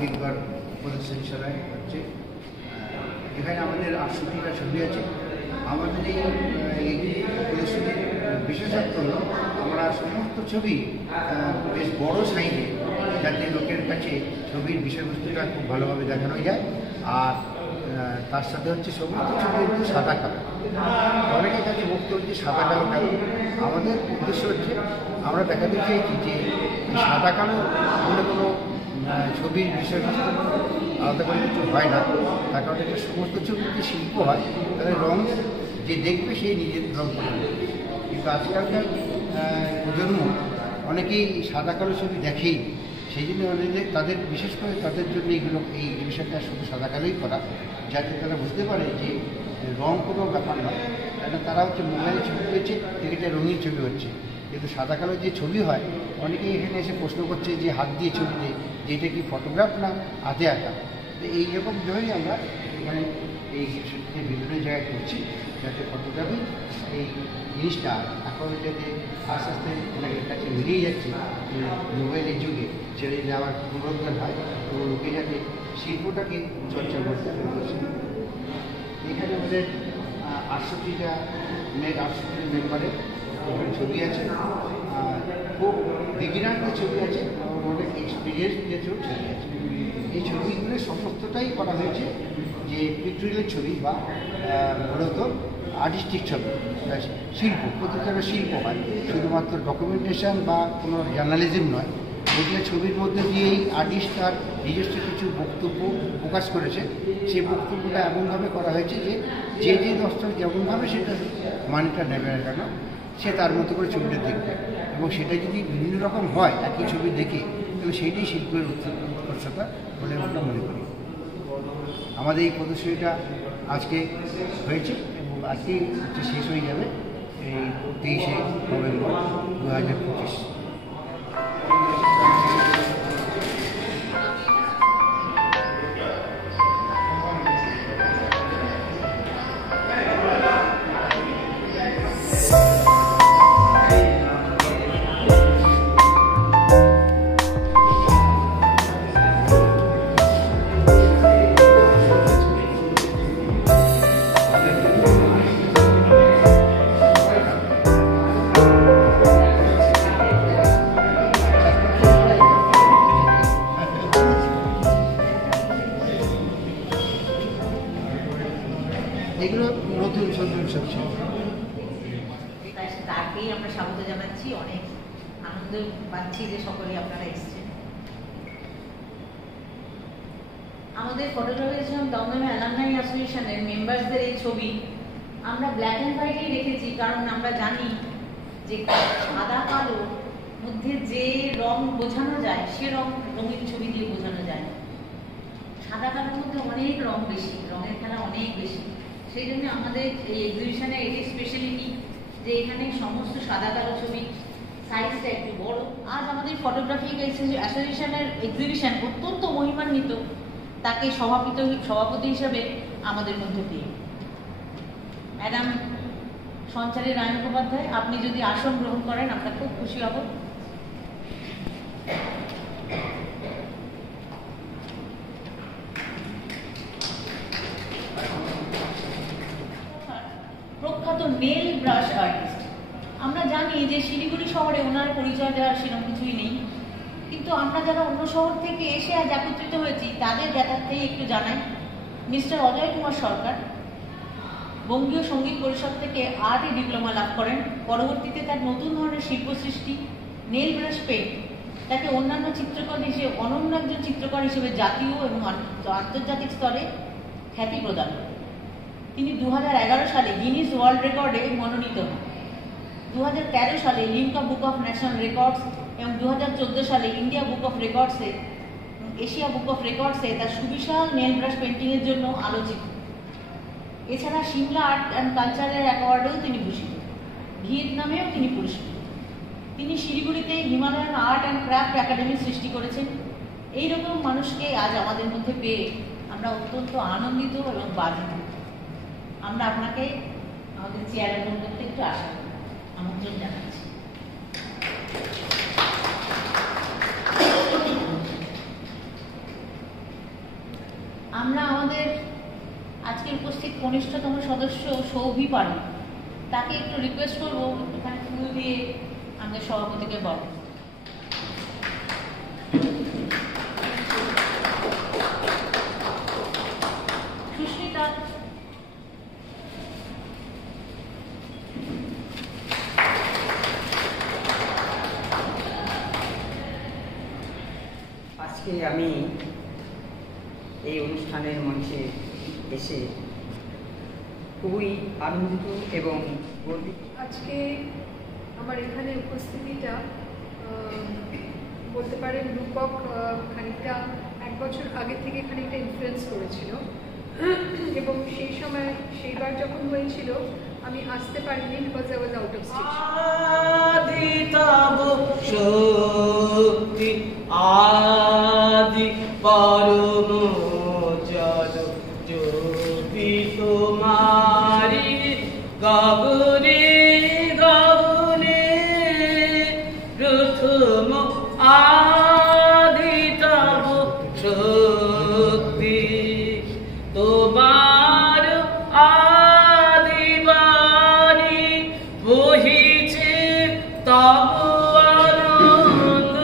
আগেরবার প্রদর্শনী সভায় হচ্ছে। এখানে আমাদের 68টা ছবি আছে। আমাদের এই প্রদর্শনীর বিশেষত্ব হল আমরা সমস্ত ছবি বেশ বড় সাইজে, যাতে লোকের কাছে ছবির বিষয়বস্তুটা খুব ভালোভাবে দেখানো যায়। আর তার সাথে হচ্ছে সমস্ত ছবি হচ্ছে সাদা কালো। অনেকের কাছে বক্তব্য হচ্ছে সাদা কালো কেন। আমাদের উদ্দেশ্য হচ্ছে আমরা দেখাতে চেয়েছি যে সাদা কালো বলে কোনো ছবির বিষয়বস্তু আলাদা করে কিছু হয় না। তার কারণে সমস্ত ছবি যদি শিল্প হয় তাহলে রং যে দেখবে সেই নিজের রং করে নেবে। কিন্তু আজকালকার প্রজন্ম অনেকেই সাদা কালো ছবি দেখেই, সেই জন্য অনেকে তাদের বিশেষ করে তাদের জন্য এই বিষয়টা শুধু সাদা কালোই করা, যাতে তারা বুঝতে পারে যে রং কোনো ব্যাপার নয়। কেন তারা হচ্ছে মোবাইলে ছবি পেয়েছে এটা রঙিন ছবি হচ্ছে, কিন্তু সাদা কালো যে ছবি হয় অনেকেই এখানে এসে প্রশ্ন করছে যে হাত দিয়ে ছবি দিয়ে যে এটা কি ফটোগ্রাফ না হাতে আঁকা। তো এইরকম জন্যই আমরা এখানে এই এক্সিবিশনটি বিভিন্ন জায়গায় করছি, যাতে ফটোগ্রাফি এই জিনিসটা এখন যাতে আস্তে আস্তে এলাকার কাছে মিলিয়ে যাচ্ছে মোবাইলের যুগে, ছেড়ে যাওয়ার পুনরুদ্ধার হয় এবং লোকে যাতে শিল্পটাকে চর্চা করতে পারে। এখানে আমাদের 68টা মেম্বারের ছবি আছে, খুব বিগিনারদের ছবি আছে, অনেক এক্সপিরিয়েন্সদের ছবি আছে। এই ছবিগুলো সমস্তটাই করা হয়েছে যে পিক্টোরিয়াল ছবি বা মূলত আর্টিস্টিক ছবি, শিল্প, প্রতিটা শিল্প হয়, শুধুমাত্র ডকুমেন্টেশন বা কোনো জার্নালিজম নয়। যেগুলো ছবির মধ্যে দিয়েই আর্টিস্ট তার নিজস্ব কিছু বক্তব্য প্রকাশ করেছে, সেই বক্তব্যটা এমনভাবে করা হয়েছে যে যে দর্শক যেমনভাবে সেটা মানেটা নেবে না কেন সে তার মতো করে ছবিটা দেখবে, এবং সেটা যদি বিভিন্ন রকম হয় একই ছবি দেখে, তাহলে সেইটাই শিল্পের উৎকর্ষতা বলে আমরা মনে করি। আমাদের এই প্রদর্শনীটা আজকে হয়েছে এবং আজকে শেষ হয়ে যাবে এই 23শে নভেম্বর 2025। এগুলো নতুন সব ছিল। তাকেই আমরা স্বাগত জানাচ্ছি, অনেক আনন্দ পাচ্ছি যে সকলে আপনারা এসেছেন। আমাদের ফটোগ্রাফিজম দমদমে অ্যালামনাই অ্যাসোসিয়েশনের মেম্বারসদের এই ছবি আমরা ব্ল্যাক অ্যান্ড হোয়াইটেই রেখেছি, কারণ আমরা জানি যে সাদা কালোর মধ্যে যে রং বোঝানো যায় সে রং রঙিন ছবি দিয়ে বোঝানো যায়। সাদা কালোর মধ্যে অনেক রং বেশি, রঙের খেলা অনেক বেশি। সেই জন্য আমাদের এই এক্সিবিশনে এটি স্পেশালিটি যে এখানে সমস্ত সাদা কালো ছবি, সাইজটা একটু বড়। আজ আমাদের ফটোগ্রাফিক অ্যাসোসিয়েশনের এক্সিবিশন অত্যন্ত মহিমান্বিত, তাকে সভাপতি হিসেবে আমাদের মধ্যে পেয়ে ম্যাডাম সঞ্চারী রায় মুখোপাধ্যায়, আপনি যদি আসন গ্রহণ করেন আমরা খুব খুশি হব। প্রখ্যাত নেল ব্রাশ আর্টিস্ট, আমরা জানি যে শিলিগুড়ি শহরে ওনার পরিচয় দেওয়ার সেরকম কিছুই নেই, কিন্তু আমরা যারা অন্য শহর থেকে এসে আজ একত্রিত হয়েছি তাদের জ্ঞাতার্থেই একটু জানাই। মিস্টার অজয় কুমার সরকার বঙ্গীয় সঙ্গীত পরিষদ থেকে আর্টে ডিপ্লোমা লাভ করেন। পরবর্তীতে তার নতুন ধরনের শিল্প সৃষ্টি নেল ব্রাশ পেন্ট তাকে অন্যান্য চিত্রকর হিসেবে অনন্য একজন চিত্রকর হিসেবে জাতীয় এবং আন্তর্জাতিক স্তরে খ্যাতি প্রদান করেন। তিনি 2011 সালে গিনিস ওয়ার্ল্ড রেকর্ডে মনোনীত হন। 2013 সালে Limca book of national records এবং 2014 সালে ইন্ডিয়া বুক অফ রেকর্ডসে এশিয়া বুক অফ রেকর্ডসে তার সুবিশাল নেল ব্রাশ পেন্টিংয়ের জন্য আলোচিত। এছাড়া সিমলা আর্ট অ্যান্ড কালচারের অ্যাওয়ার্ডেও তিনি ভূষিত, ভিয়েতনামেও তিনি পুরস্কৃত। তিনি শিলিগুড়িতে Himalayan art and craft academy সৃষ্টি করেছেন। এইরকম মানুষকে আজ আমাদের মধ্যে পেয়ে আমরা অত্যন্ত আনন্দিত এবং বাধিত। আমরা আপনাকে আমাদের চেয়ারে করতে একটু আশা করি, আমন্ত্রণ জানাচ্ছি। আমরা আমাদের আজকে উপস্থিত কনিষ্ঠতম সদস্য সৌভি পাড়ি, তাকে একটু রিকোয়েস্ট করবো এখানে ফুল দিয়ে আমাদের সভাপতিকে বল। সুস্মিতা, আজকে আমি এই অনুষ্ঠানের মঞ্চে এসে খুবই আনন্দিত এবং গর্বিত। আজকে আমার এখানে উপস্থিতিটা বলতে পারেন রূপক খানিকটা 1 বছর আগে থেকে খানিকটা ইনফ্লুয়েন্স করেছিল, এবং সেইবার যখন হয়েছিল আমি আসতে পারিনি because I was out of শক্তি আদি পরম জল জ্যোতি তোমারি গগনে গগনে প্রথম আদি তব শক্তি তোমার আদিবাণী বহিছে তব আনন্দ,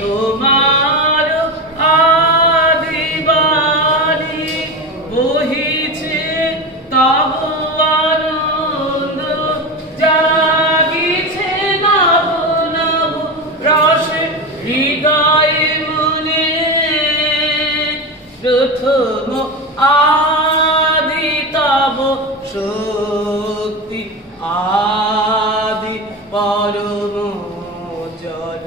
তোমার আদিবাণী বহিছে তব আনন্দ, জাগিছে নব নব রসে হৃদয়ে মনে, প্রথম আদি তব শক্তি আদি পরম জল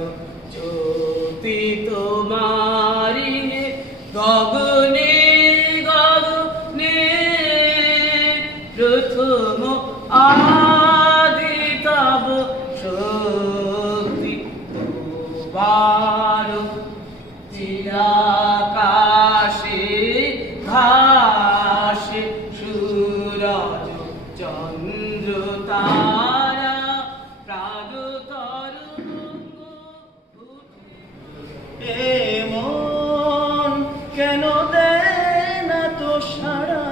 জ্যোতি তোমারি গগনে গগনে প্রথম আদি তব শক্তি তোমার চিরাকাশে ঘাসে সূরজ চন্দ্র তারা প্রাগতর মন কেন দেয় না তো সারা,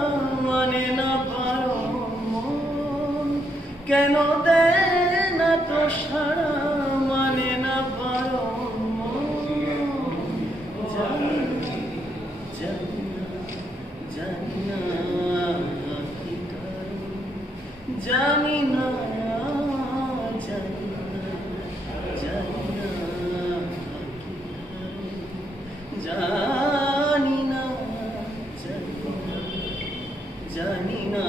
মানে না পারো মন কেন দেয় না তো সারা, মানে না পারো মন, জানি না জানি না